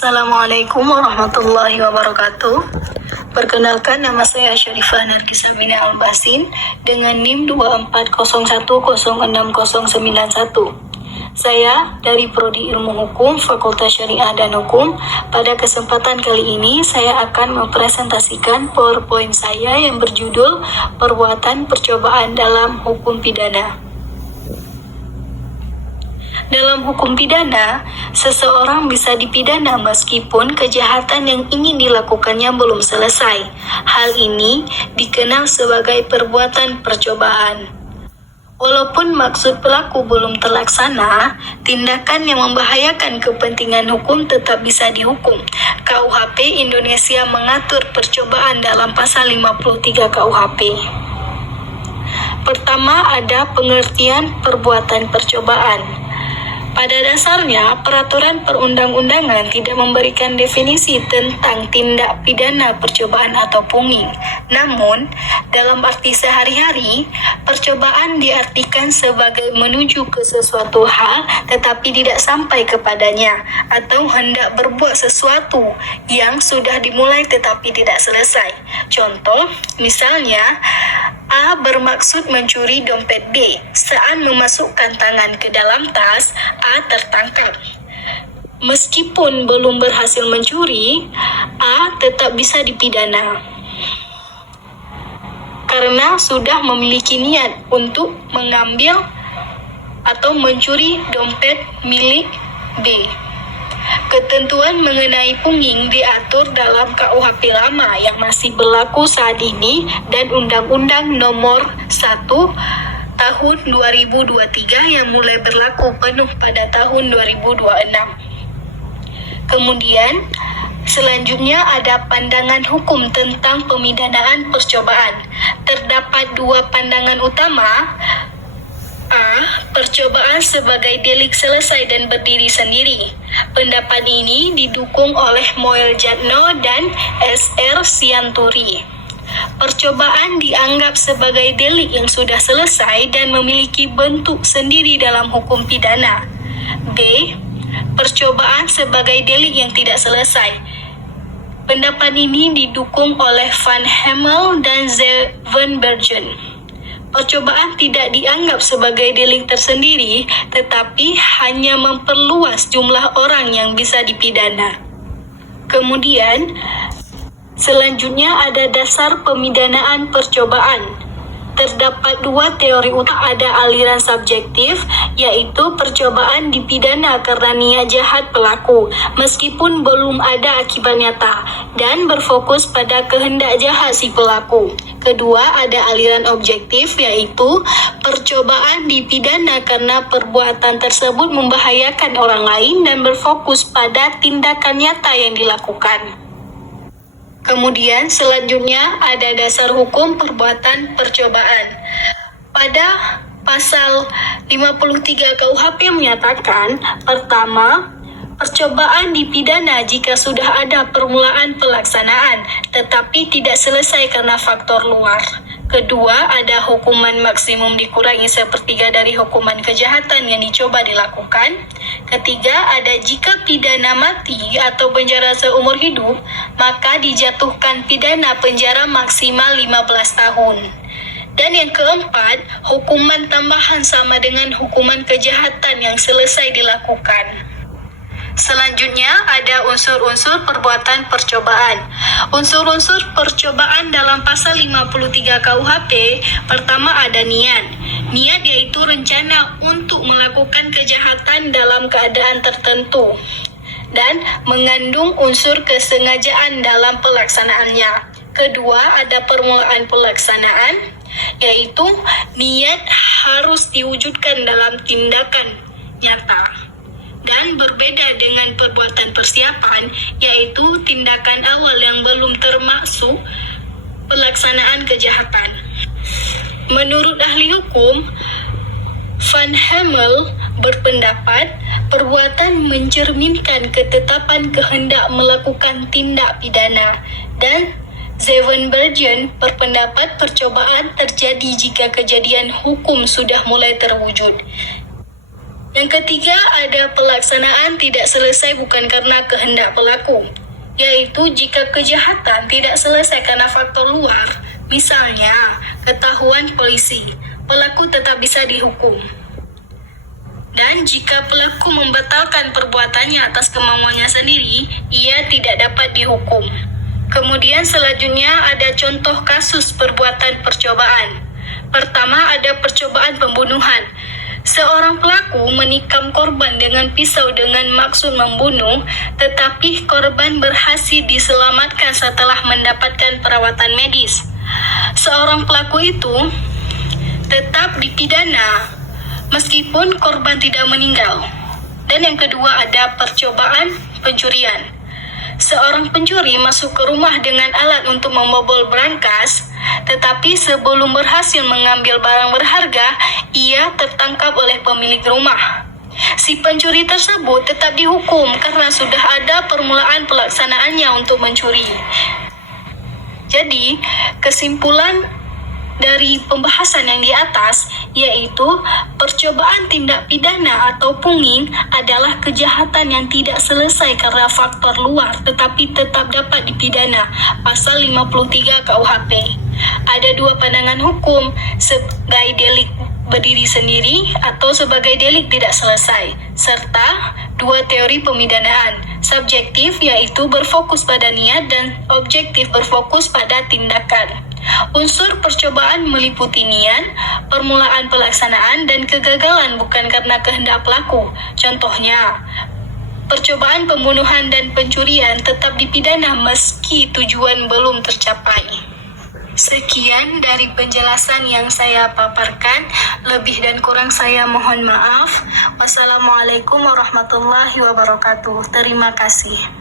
Assalamualaikum warahmatullahi wabarakatuh. Perkenalkan, nama saya Syarifah Nargisah Bina Al-Basin dengan NIM 241060091. Saya dari Prodi Ilmu Hukum Fakultas Syariah dan Hukum. Pada kesempatan kali ini saya akan mempresentasikan PowerPoint saya yang berjudul Perbuatan Percobaan dalam Hukum Pidana. Dalam hukum pidana, seseorang bisa dipidana meskipun kejahatan yang ingin dilakukannya belum selesai. Hal ini dikenal sebagai perbuatan percobaan. Walaupun maksud pelaku belum terlaksana, tindakan yang membahayakan kepentingan hukum tetap bisa dihukum. KUHP Indonesia mengatur percobaan dalam pasal 53 KUHP. Pertama, ada pengertian perbuatan percobaan. Pada dasarnya, peraturan perundang-undangan tidak memberikan definisi tentang tindak pidana percobaan atau pungging. Namun, dalam arti sehari-hari, percobaan diartikan sebagai menuju ke sesuatu hal tetapi tidak sampai kepadanya, atau hendak berbuat sesuatu yang sudah dimulai tetapi tidak selesai. Contoh, misalnya, A bermaksud mencuri dompet B. Saat memasukkan tangan ke dalam tas, A tertangkap. Meskipun belum berhasil mencuri, A tetap bisa dipidana karena sudah memiliki niat untuk mengambil atau mencuri dompet milik B. Ketentuan mengenai pungging diatur dalam KUHP lama yang masih berlaku saat ini dan Undang-Undang Nomor 1 Tahun 2023 yang mulai berlaku penuh pada tahun 2026. Kemudian, selanjutnya ada pandangan hukum tentang pemidanaan percobaan. Terdapat dua pandangan utama. A. Percobaan sebagai delik selesai dan berdiri sendiri. Pendapat ini didukung oleh Moel Jatno dan S.R. Sianturi. Percobaan dianggap sebagai delik yang sudah selesai dan memiliki bentuk sendiri dalam hukum pidana. B. Percobaan sebagai delik yang tidak selesai. Pendapat ini didukung oleh Van Hemel dan Zevenbergen. Percobaan tidak dianggap sebagai delik tersendiri, tetapi hanya memperluas jumlah orang yang bisa dipidana. Kemudian, selanjutnya ada dasar pemidanaan percobaan. Terdapat dua teori utama, ada aliran subjektif, yaitu percobaan dipidana karena niat jahat pelaku, meskipun belum ada akibat nyata, dan berfokus pada kehendak jahat si pelaku. Kedua, ada aliran objektif, yaitu percobaan dipidana karena perbuatan tersebut membahayakan orang lain dan berfokus pada tindakan nyata yang dilakukan. Kemudian selanjutnya ada dasar hukum perbuatan percobaan. Pada pasal 53 KUHP menyatakan, pertama, percobaan dipidana jika sudah ada permulaan pelaksanaan, tetapi tidak selesai karena faktor luar. Kedua, ada hukuman maksimum dikurangi sepertiga dari hukuman kejahatan yang dicoba dilakukan. Ketiga, ada jika pidana mati atau penjara seumur hidup, maka dijatuhkan pidana penjara maksimal 15 tahun. Dan yang keempat, hukuman tambahan sama dengan hukuman kejahatan yang selesai dilakukan. Selanjutnya ada unsur-unsur perbuatan percobaan. Unsur-unsur percobaan dalam pasal 53 KUHP, pertama ada niat. Niat yaitu rencana untuk melakukan kejahatan dalam keadaan tertentu dan mengandung unsur kesengajaan dalam pelaksanaannya. Kedua, ada permulaan pelaksanaan, yaitu niat harus diwujudkan dalam tindakan nyata. Dan berbeda dengan perbuatan persiapan, yaitu tindakan awal yang belum termasuk pelaksanaan kejahatan. Menurut ahli hukum, Van Hemel berpendapat perbuatan mencerminkan ketetapan kehendak melakukan tindak pidana, dan Zevenbergen berpendapat percobaan terjadi jika kejadian hukum sudah mulai terwujud. Yang ketiga, ada pelaksanaan tidak selesai bukan karena kehendak pelaku, yaitu jika kejahatan tidak selesai karena faktor luar, misalnya ketahuan polisi, pelaku tetap bisa dihukum. Dan jika pelaku membatalkan perbuatannya atas kemauannya sendiri, ia tidak dapat dihukum. Kemudian selanjutnya ada contoh kasus perbuatan percobaan. Pertama, ada percobaan pembunuhan. Seorang pelaku menikam korban dengan pisau dengan maksud membunuh, tetapi korban berhasil diselamatkan setelah mendapatkan perawatan medis. Seorang pelaku itu tetap dipidana meskipun korban tidak meninggal. Dan yang kedua ada percobaan pencurian. Seorang pencuri masuk ke rumah dengan alat untuk membobol brankas, tetapi sebelum berhasil mengambil barang berharga, ia tertangkap oleh pemilik rumah. Si pencuri tersebut tetap dihukum karena sudah ada permulaan pelaksanaannya untuk mencuri. Jadi, kesimpulan dari pembahasan yang di atas, yaitu percobaan tindak pidana atau punging adalah kejahatan yang tidak selesai karena faktor luar tetapi tetap dapat dipidana, pasal 53 KUHP. Ada dua pandangan hukum, sebagai delik berdiri sendiri atau sebagai delik tidak selesai, serta dua teori pemidanaan, subjektif yaitu berfokus pada niat dan objektif berfokus pada tindakan. Unsur percobaan meliputi niat, permulaan pelaksanaan, dan kegagalan bukan karena kehendak pelaku. Contohnya, percobaan pembunuhan dan pencurian tetap dipidana meski tujuan belum tercapai. Sekian dari penjelasan yang saya paparkan. Lebih dan kurang saya mohon maaf. Wassalamualaikum warahmatullahi wabarakatuh. Terima kasih.